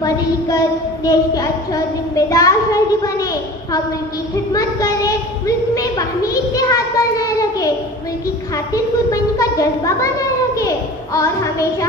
पढ़ लिख कर देश के अच्छा जिम्मेदार शहरी बने। हम मुल्क की खिदमत करें, मुल्क में बाहमी इत्तेहाद बनाए रखें, मुल्क की खातिर कुर्बानी का जज्बा बनाए रखें और हमेशा